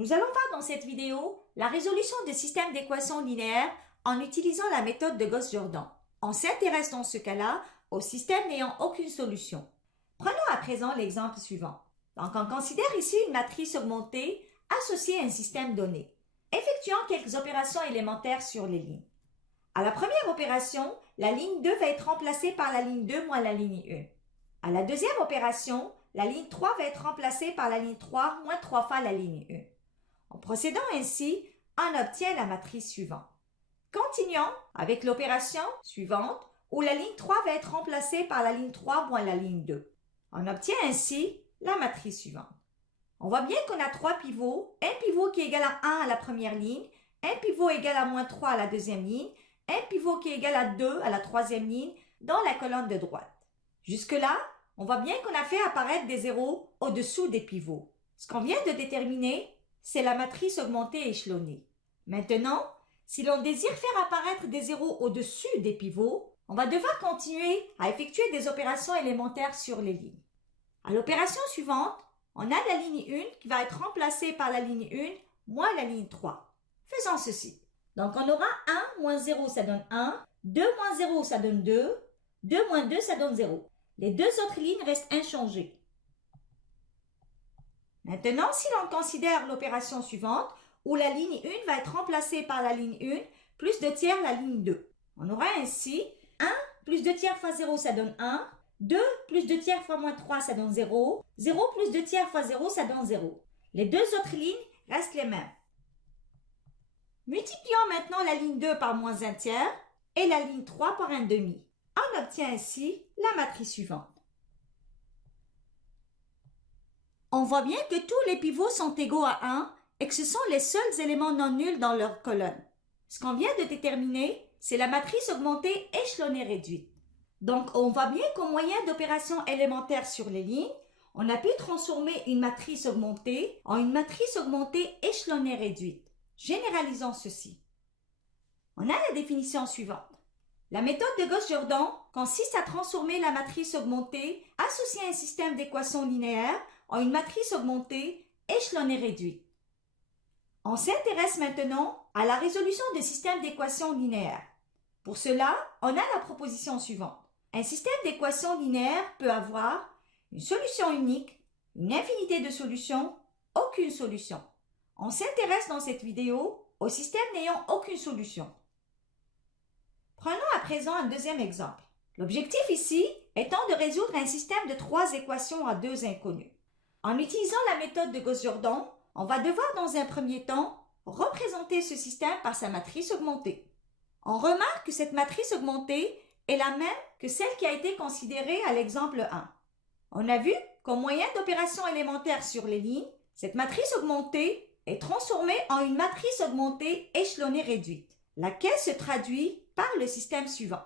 Nous allons voir dans cette vidéo la résolution de systèmes d'équations linéaires en utilisant la méthode de Gauss-Jordan. On s'intéresse dans ce cas-là aux systèmes n'ayant aucune solution. Prenons à présent l'exemple suivant. Donc, on considère ici une matrice augmentée associée à un système donné. Effectuons quelques opérations élémentaires sur les lignes. À la première opération, la ligne 2 va être remplacée par la ligne 2 moins la ligne 1. À la deuxième opération, la ligne 3 va être remplacée par la ligne 3 moins 3 fois la ligne 1. En procédant ainsi, on obtient la matrice suivante. Continuons avec l'opération suivante où la ligne 3 va être remplacée par la ligne 3 moins la ligne 2. On obtient ainsi la matrice suivante. On voit bien qu'on a trois pivots, un pivot qui est égal à 1 à la première ligne, un pivot égal à moins 3 à la deuxième ligne, un pivot qui est égal à 2 à la troisième ligne dans la colonne de droite. Jusque-là, on voit bien qu'on a fait apparaître des zéros au-dessous des pivots. Ce qu'on vient de déterminer, c'est la matrice augmentée échelonnée. Maintenant, si l'on désire faire apparaître des zéros au-dessus des pivots, on va devoir continuer à effectuer des opérations élémentaires sur les lignes. À l'opération suivante, on a la ligne 1 qui va être remplacée par la ligne 1 moins la ligne 3. Faisons ceci. Donc, on aura 1 moins 0, ça donne 1. 2 moins 0, ça donne 2. 2 moins 2, ça donne 0. Les deux autres lignes restent inchangées. Maintenant, si l'on considère l'opération suivante, où la ligne 1 va être remplacée par la ligne 1, plus 2 tiers la ligne 2. On aura ainsi 1 plus 2 tiers fois 0, ça donne 1. 2 plus 2 tiers fois moins 3, ça donne 0. 0 plus 2 tiers fois 0, ça donne 0. Les deux autres lignes restent les mêmes. Multiplions maintenant la ligne 2 par moins 1 tiers et la ligne 3 par 1 demi. On obtient ainsi la matrice suivante. On voit bien que tous les pivots sont égaux à 1 et que ce sont les seuls éléments non nuls dans leur colonne. Ce qu'on vient de déterminer, c'est la matrice augmentée échelonnée réduite. Donc, on voit bien qu'au moyen d'opérations élémentaires sur les lignes, on a pu transformer une matrice augmentée en une matrice augmentée échelonnée réduite. Généralisons ceci. On a la définition suivante. La méthode de Gauss-Jordan consiste à transformer la matrice augmentée associée à un système d'équations linéaires en une matrice augmentée échelonnée réduite. On s'intéresse maintenant à la résolution des systèmes d'équations linéaires. Pour cela, on a la proposition suivante. Un système d'équations linéaires peut avoir une solution unique, une infinité de solutions, aucune solution. On s'intéresse dans cette vidéo aux systèmes n'ayant aucune solution. Prenons à présent un deuxième exemple. L'objectif ici étant de résoudre un système de trois équations à deux inconnues. En utilisant la méthode de Gauss-Jordan, on va devoir dans un premier temps représenter ce système par sa matrice augmentée. On remarque que cette matrice augmentée est la même que celle qui a été considérée à l'exemple 1. On a vu qu'au moyen d'opérations élémentaires sur les lignes, cette matrice augmentée est transformée en une matrice augmentée échelonnée réduite, laquelle se traduit par le système suivant.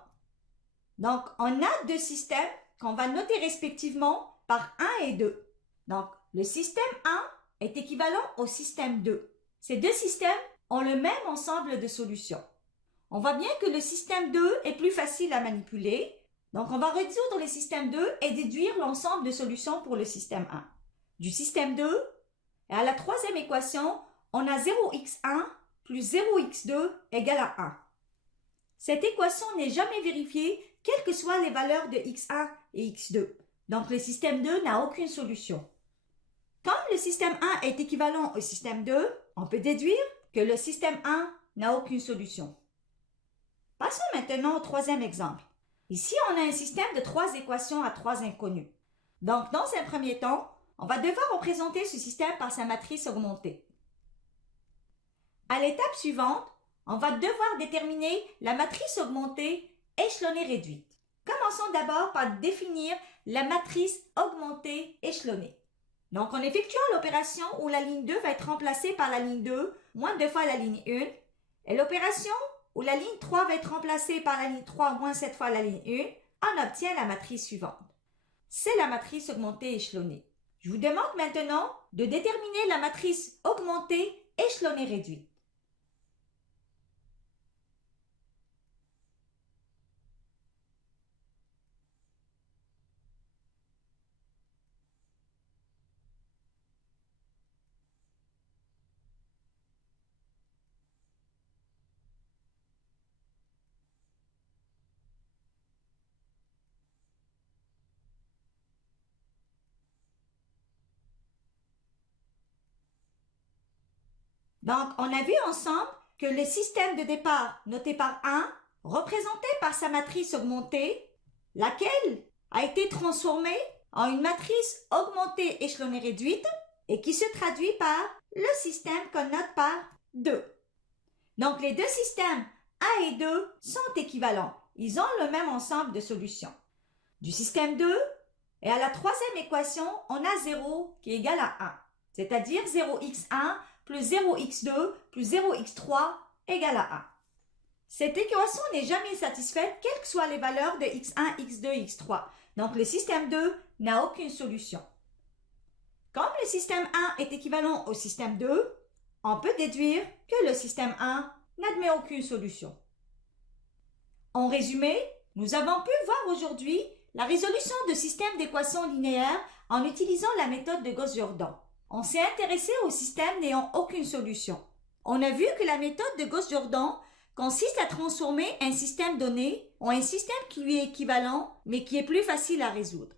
Donc, on a deux systèmes qu'on va noter respectivement par 1 et 2. Donc, le système 1 est équivalent au système 2. Ces deux systèmes ont le même ensemble de solutions. On voit bien que le système 2 est plus facile à manipuler. Donc, on va résoudre le système 2 et déduire l'ensemble de solutions pour le système 1. Du système 2, et à la troisième équation, on a 0x1 plus 0x2 égale à 1. Cette équation n'est jamais vérifiée, quelles que soient les valeurs de x1 et x2. Donc, le système 2 n'a aucune solution. Comme le système 1 est équivalent au système 2, on peut déduire que le système 1 n'a aucune solution. Passons maintenant au troisième exemple. Ici, on a un système de trois équations à trois inconnues. Donc, dans un premier temps, on va devoir représenter ce système par sa matrice augmentée. À l'étape suivante, on va devoir déterminer la matrice augmentée échelonnée réduite. Commençons d'abord par définir la matrice augmentée échelonnée. Donc, en effectuant l'opération où la ligne 2 va être remplacée par la ligne 2 moins 2 fois la ligne 1, et l'opération où la ligne 3 va être remplacée par la ligne 3 moins 7 fois la ligne 1, on obtient la matrice suivante. C'est la matrice augmentée échelonnée. Je vous demande maintenant de déterminer la matrice augmentée échelonnée réduite. Donc, on a vu ensemble que le système de départ noté par 1, représenté par sa matrice augmentée, laquelle a été transformée en une matrice augmentée échelonnée réduite et qui se traduit par le système qu'on note par 2. Donc, les deux systèmes 1 et 2 sont équivalents. Ils ont le même ensemble de solutions. Du système 2, et à la troisième équation, on a 0 qui est égal à 1, c'est-à-dire 0x1 plus 0x2 plus 0x3 égale à 1. Cette équation n'est jamais satisfaite, quelles que soient les valeurs de x1, x2, x3. Donc, le système 2 n'a aucune solution. Comme le système 1 est équivalent au système 2, on peut déduire que le système 1 n'admet aucune solution. En résumé, nous avons pu voir aujourd'hui la résolution de systèmes d'équations linéaires en utilisant la méthode de Gauss-Jordan. On s'est intéressé au système n'ayant aucune solution. On a vu que la méthode de Gauss-Jordan consiste à transformer un système donné en un système qui lui est équivalent, mais qui est plus facile à résoudre.